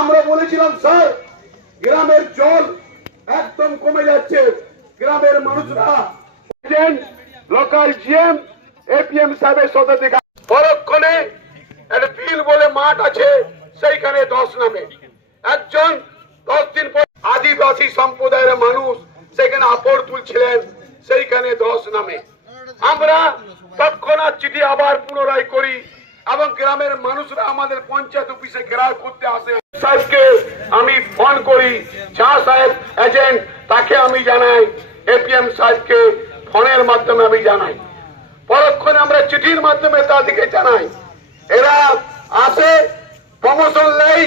আমরা বলেছিলাম, স্যার, গ্রামের জল একদম কমে যাচ্ছে। গ্রামের মানুষরা লোকাল জিএম, এপিএম সাহেবের শতাধিকার পরক্ষণে একটা বিল বলে মাঠ আছে, সেইখানে দশ নামে। একজন দশ দিন পর আদিবাসী সম্প্রদায়ের মানুষ সেখানে আপড় তুলছিলেন, সেইখানে দশ নামে। আমরা তৎক্ষণাৎ চিঠি আবার পুনরায় করি এবং গ্রামের মানুষরা আমাদের পঞ্চায়েত অফিসে ঘেরাও করতে আসে। সাহেবকে আমি ফোন করি ঝা সাহেব, এজেন্ট, তাকে আমি জানাই। এপিএম সাহেবকে ফোনের মাধ্যমে আমি জানাই। পরক্ষণে আমরা চিঠির মাধ্যমে তাদেরকে জানাই। এরা আসে প্রমোশন নেই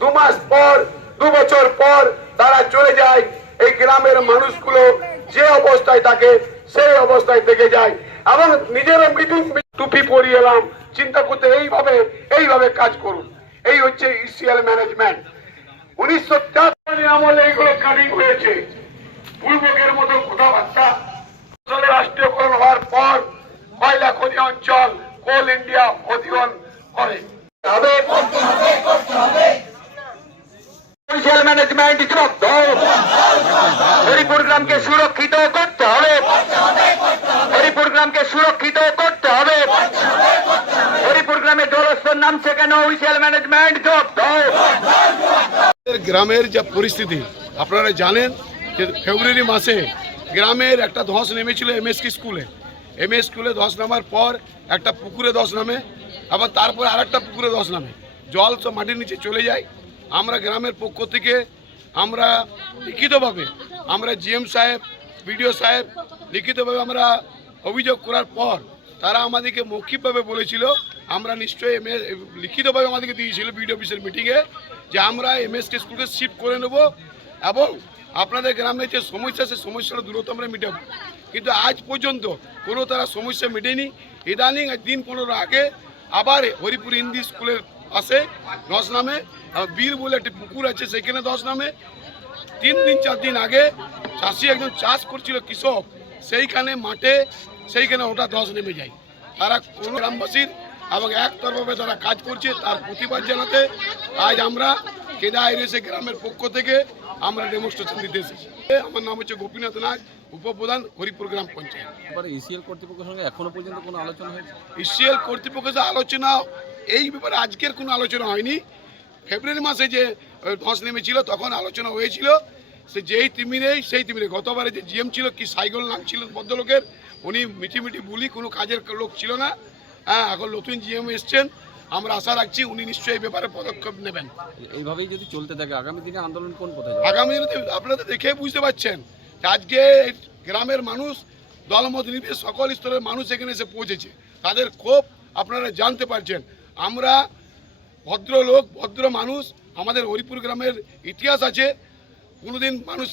দু মাস পর, দু বছর পর তারা চলে যায়। এই গ্রামের মানুষগুলো যে অবস্থায় থাকে, সেই অবস্থায় থেকে যায়। এবং নিজেরা মিটিং টুপি পরিয়ে এলাম। চিন্তা করতে এইভাবে এইভাবে কাজ করুন। এই হচ্ছে ইসিএল ম্যানেজমেন্ট উনিশশো তেয়াত্তরের আমলে এইগুলো কাটিং হয়েছে। পূর্বকের মতো কথাবার্তা। রাষ্ট্রীয়করণ হওয়ার পর কয়লা খনি অঞ্চল কোল ইন্ডিয়া অধিগ্রহণ করে। ম্যানেজমেন্ট হরিপুর গ্রামকে সুরক্ষিত করতে হবে হরিপুর গ্রামকে সুরক্ষিত করতে হবে হরিপুর গ্রামে গ্রামের যে পরিস্থিতি, আপনারা জানেন যে ফেব্রুয়ারি মাসে গ্রামের একটা ধস নেমেছিল এমএসকে স্কুলে। এমএস স্কুলে ধস নামার পর একটা পুকুরে ধস নামে, আবার তারপর আর একটা পুকুরে ধস নামে। জল সব মাটির নিচে চলে যায়। আমরা গ্রামের পক্ষ থেকে আমরা লিখিতভাবে, আমরা জিএম সাহেব বিডিও সাহেব লিখিতভাবে আমরা অভিযোগ করার পর তারা আমাদেরকে মৌখিকভাবে বলেছিল আমরা নিশ্চয়ই এম লিখিতভাবে আমাদেরকে দিয়েছিল বিডিও অফিসের মিটিংয়ে যে আমরা এম এমএসকে স্কুলকে শিফট করে নেব এবং আপনাদের গ্রামে যে সমস্যা সে সমস্যাটা দূরত্ব আমরা মেটাবো কিন্তু আজ পর্যন্ত কোনো তারা সমস্যা মেটেনি। ইদানিং দিন পনেরো আগে আবার হরিপুর হিন্দি স্কুলের পাশে দশ নামে। বীর বলে একটি পুকুর আছে, সেখানে দশ নামে। তিন দিন, চার দিন আগে চাষি একজন চাষ করছিল কৃষক, সেইখানে মাঠে, সেইখানে ওটা দশ নেমে যায়। তারা কোনো গ্রামবাসীর এবং একতরফাভাবে তারা কাজ করছে তার প্রতিবাদ জানাতে আজ আমরা কেদা এসে গ্রামের পক্ষ থেকে আমরা ডেমনস্ট্রেশন দিতে এসেছি। আমার নাম হচ্ছে গোপীনাথ নাগ উপপ্রধান হরিপুর গ্রাম পঞ্চায়েত। এবারে ইসিএল কর্তৃপক্ষের সঙ্গে এখনও পর্যন্ত কোনো আলোচনা হয়েছে? ইসিএল কর্তৃপক্ষের সাথে আলোচনা এই ব্যাপারে আজকের কোনো আলোচনা হয়নি। ফেব্রুয়ারি মাসে যে ধস নেমেছিল তখন আলোচনা হয়েছিল। সে যেই তিমিরেই সেই তিমিরে গতবারে যে জিএম ছিল কি সাইকেল নাম ছিল ভদ্রলোকের উনি মিটি মিটি বলি কোনো কাজের লোক ছিল না। হ্যাঁ এখন নতুন জিএম এসছেন আমরা আশা রাখছি উনি নিশ্চয়ই এই ব্যাপারে পদক্ষেপ নেবেন। এইভাবেই যদি চলতে থাকে আগামী দিনে আন্দোলন কোন পথে যাবে? আগামী দিনে আপনারা তো দেখে বুঝতে পারছেন আজকে গ্রামের মানুষ দলমত নিবে সকল স্তরের মানুষ এখানে এসে পৌঁছেছে। তাদের ক্ষোভ আপনারা জানতে পারছেন। আমরা ভদ্রলোক ভদ্র মানুষ আমাদের হরিপুর গ্রামের ইতিহাস আছে। কোনোদিন মানুষ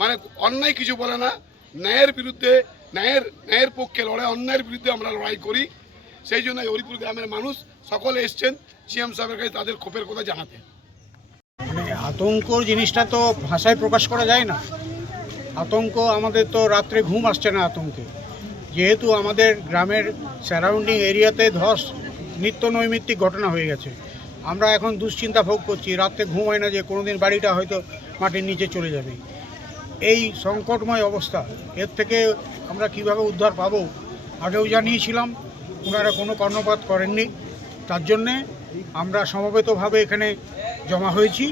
মানে অন্যায় কিছু বলে না। ন্যায়ের বিরুদ্ধে ন্যায়ের ন্যায়ের পক্ষে লড়াই অন্যায়ের বিরুদ্ধে আমরা লড়াই করি। সেই জন্য হরিপুর গ্রামের মানুষ সকলে এসছেন সিএম সাহেবের কাছে তাদের ক্ষোভের কথা জানাতে। মানে আতঙ্কর জিনিসটা তো ভাষায় প্রকাশ করা যায় না। আতঙ্ক আমাদের তো রাত্রে ঘুম আসছে না আতঙ্কে। যেহেতু আমাদের গ্রামের সারাউন্ডিং এরিয়াতে ধস, নিত্য নৈমিত্তিক ঘটনা হয়ে গেছে। আমরা এখন দুশ্চিন্তা ভোগ করছি, রাত্রে ঘুম হয় না যে কোনোদিন বাড়িটা হয়তো মাটির নিচে চলে যাবে। এই সংকটময় অবস্থা, এর থেকে আমরা কীভাবে উদ্ধার পাবো, আগেও জানিয়েছিলাম ওনারা কোনো কর্ণপাত করেননি। তার জন্যে আমরা সমবেতভাবে এখানে জমা হয়েছি।